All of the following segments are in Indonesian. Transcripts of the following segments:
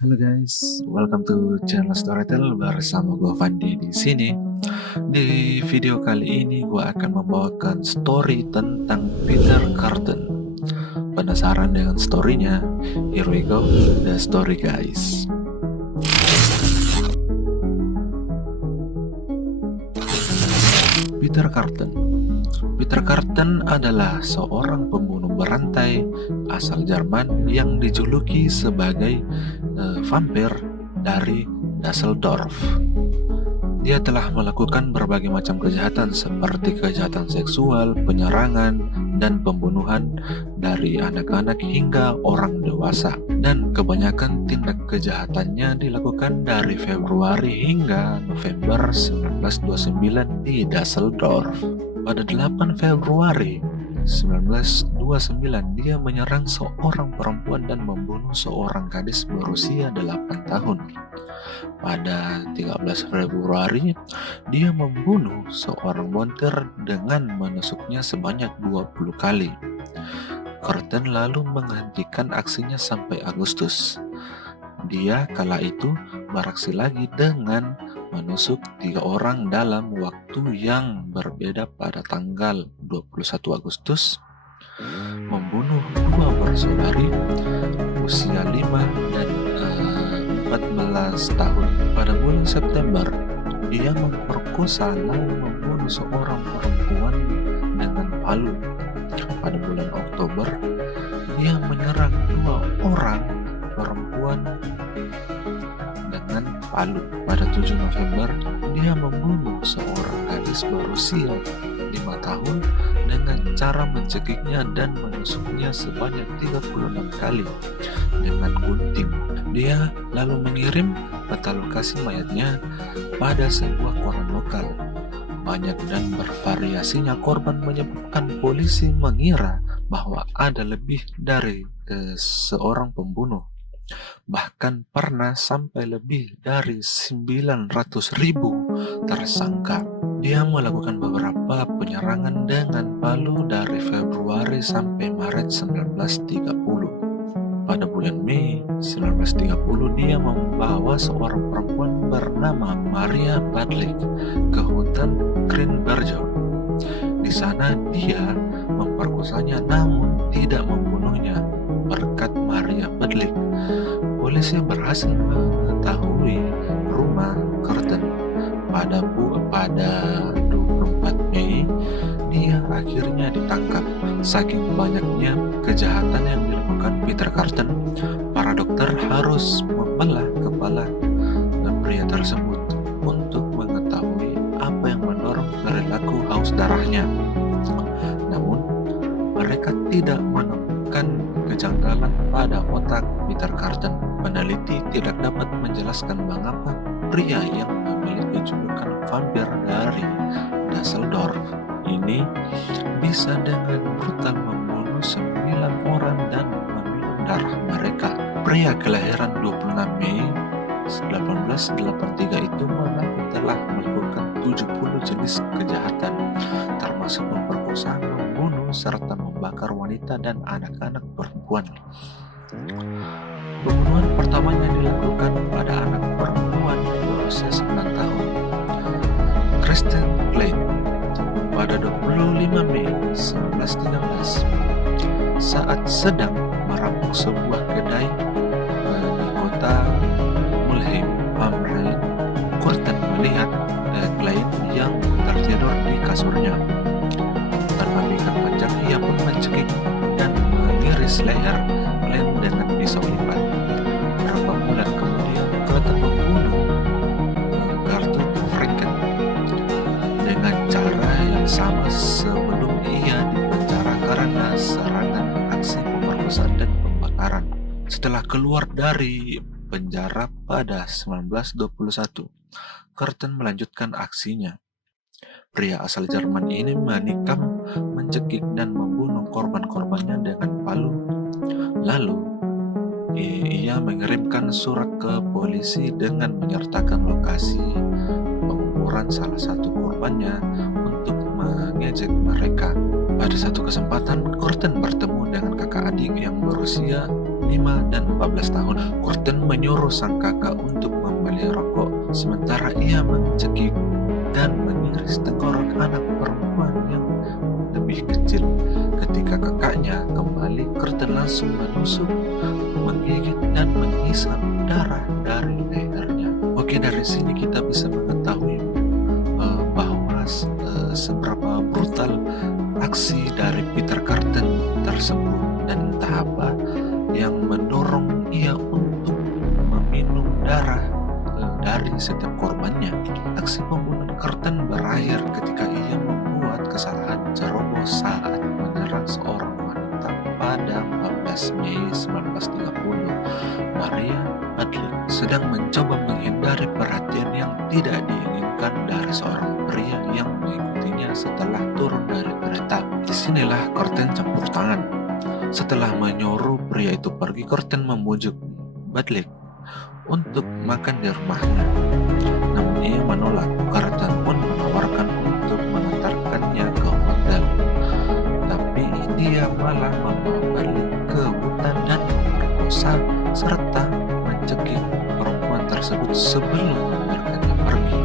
Halo guys, welcome to channel Storytel bersama gue Fandi di sini. Di video kali ini gue akan membawakan story tentang Peter Carton. Penasaran dengan storynya? Here we go, the story guys. Peter Carton. Peter Carton adalah seorang pembunuh berantai asal Jerman yang dijuluki sebagai vampir dari Dusseldorf. Dia telah melakukan berbagai macam kejahatan seperti kejahatan seksual, penyerangan, dan pembunuhan dari anak-anak hingga orang dewasa. Dan kebanyakan tindak kejahatannya dilakukan dari Februari hingga November 1929 di Dusseldorf. Pada 8 Februari 1929 dia menyerang seorang perempuan dan membunuh seorang gadis berusia 8 tahun. Pada 13 Februari dia membunuh seorang montir dengan menusuknya sebanyak 20 kali. Carton lalu menghentikan aksinya sampai Agustus. Dia kala itu beraksi lagi dengan menusuk 3 orang dalam waktu yang berbeda pada tanggal 21 Agustus, membunuh 2 bersaudari usia 5 dan 14 tahun. Pada bulan September, dia memperkosa lalu membunuh seorang perempuan dengan palu. Pada bulan Oktober, dia menyerang 2 orang perempuan dengan palu. Pada 7 November, dia membunuh seorang gadis berusia 5 tahun dengan cara mencekiknya dan menusuknya sebanyak 36 kali dengan gunting. Dia lalu mengirim peta lokasi mayatnya pada sebuah koran lokal. Banyak dan bervariasinya korban menyebabkan polisi mengira bahwa ada lebih dari seorang pembunuh. Bahkan pernah sampai lebih dari 900.000 tersangka. Dia melakukan beberapa penyerangan dengan palu dari Februari sampai Maret 1930. Pada bulan Mei 1930 dia membawa seorang perempuan bernama Maria Badlik ke hutan Greenbergen. Di sana dia memperkosanya namun tidak membunuhnya. Berkat Maria Badlik, polisi berhasil mengetahui rumah Carton. Pada 24 Mei, dia akhirnya ditangkap. Saking banyaknya kejahatan yang dilakukan Peter Carton, para dokter harus membelah kepala pria tersebut untuk mengetahui apa yang mendorong perilaku haus darahnya. Namun, mereka tidak menemukan kejanggalan pada otak Peter Carton. Peneliti tidak dapat menjelaskan mengapa pria yang memiliki julukan vampir dari Dusseldorf ini bisa dengan brutal membunuh 9 orang dan meminum darah mereka. Pria kelahiran 26 Mei 1883 itu mengaku telah melakukan 70 jenis kejahatan, termasuk memperkosa, membunuh, serta membakar wanita dan anak-anak perempuan. Pembunuhan pertamanya dilakukan pada anak perempuan berusia 9 tahun, Kristen Klein, pada 25 Mei 1913. Saat sedang merampok sebuah kedai di kota Mulheim am Rhein, Carton melihat Klein yang tertidur di kasurnya. Tanpa pikir panjang, ia pun mencekik dan mengiris leher Klein dengan pisau lipat. Beberapa bulan kemudian, Carton membunuh Gertrude Franken dengan cara yang sama sebelum ia dipenjara karena serangan aksi pemerkosaan dan pembakaran. Setelah keluar dari penjara pada 1921, Carton melanjutkan aksinya. Pria asal Jerman ini menikam, mencekik, dan membunuh korban-korbannya dengan palu. Lalu, ia mengirimkan surat ke polisi dengan menyertakan lokasi penguburan salah satu korbannya untuk mengejek mereka. Pada satu kesempatan, Carton bertemu dengan kakak adik yang berusia 5 dan 14 tahun. Curtin menyuruh sang kakak untuk membeli rokok, sementara ia mencekik dan mengiris tenggorok anak perempuan yang lebih kecil. Ketika kakaknya kembali, Curtin langsung menusuk, menggigit, dan menghisap darah dari lehernya. Oke, dari sini kita bisa mengetahui bahwa seberapa brutal aksi dari Peter Curtin tersebut, dan entah apa yang mendorong ia untuk meminum darah dari setiap korbannya. Aksi pembunuhan Curtin berakhir ketika ia membuat kesalahan ceroboh saat menyerang seorang wanita pada 14 Mei 1930. Maria Madlik sedang mencoba menghindari perhatian yang tidak diinginkan dari seorang pria yang mengikutinya setelah turun dari kereta. Disinilah Curtin campur tangan. Setelah menyuruh pria itu pergi, Curtin membujuk Madlik untuk makan di rumahnya. Namun ia menolak. Curtin pun menawarkan untuk mengantarkannya ke hotel. Tapi dia malah membawa Madlik ke hutan dan memperkosa serta mencekik perempuan tersebut sebelum membiarkannya pergi.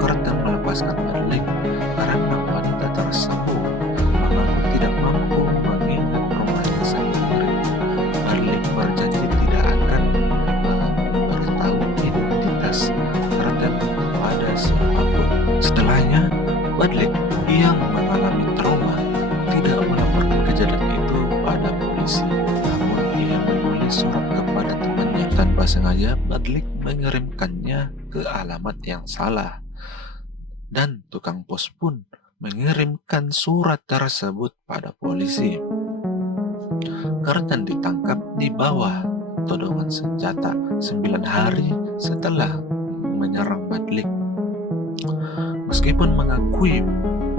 Curtin melepaskan Madlik karena wanita tersebut mengaku tidak mampu mengingat rumahnya sendiri. Madlik berjanji tidak akan memberitahu identitas Curtin pada siapapun. Setelahnya, Madlik yang mengalami trauma tidak melaporkan kejadian itu pada polisi. Namun ia menulis surat kepada temannya. Tanpa sengaja, Madlik mengirimkannya ke alamat yang salah, dan tukang pos pun mengirimkan surat tersebut pada polisi. Curtin ditangkap di bawah todongan senjata 9 hari setelah menyerang Madlik. Meskipun mengakui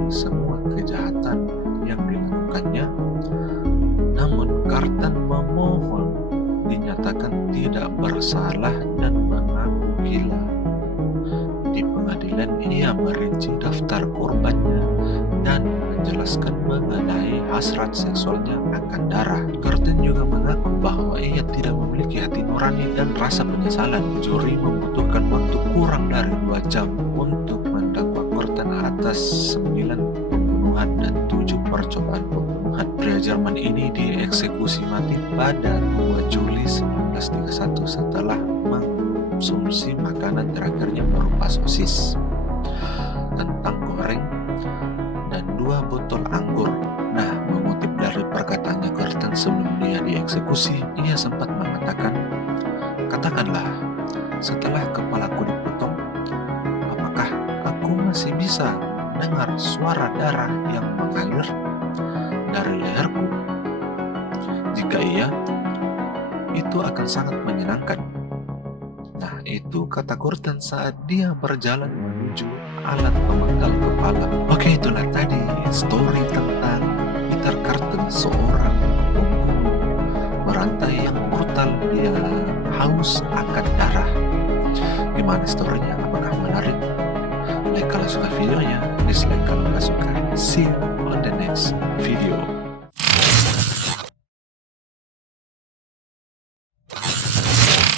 semua kejahatan yang dilakukannya, namun Curtin memohon dinyatakan tidak bersalah dan mengaku gila. Di pengadilan ia merinci daftar korbannya dan menjelaskan mengenai hasrat seksualnya akan darah. Curtin juga mengaku bahwa ia tidak memiliki hati nurani dan rasa penyesalan. Juri membutuhkan waktu kurang dari 2 jam untuk mendakwa Curtin atas 9 pembunuhan dan 7 percobaan pembunuhan. Pria Jerman ini dieksekusi mati pada 2 Juli 1931 setelah mengkonsumsi makanan terakhirnya berupa sosis, kentang goreng, dan 2 botol anggur. Nah, mengutip dari perkataannya Curtin sebelum dia dieksekusi, ia sempat mengatakan, "Katakanlah, setelah kepalaku dipotong, apakah aku masih bisa dengar suara darah yang mengalir dari leherku? Jika iya, itu akan sangat menyenangkan." Nah, itu kata Curtin saat dia berjalan menuju alat pemenggal kepala. Oke, itulah tadi story tentang Peter Curtin, seorang pembunuh berantai yang brutal. Dia haus akan darah. Gimana storynya? Apakah menarik? Like kalau suka videonya, dislike kalau nggak suka. See you on the next video.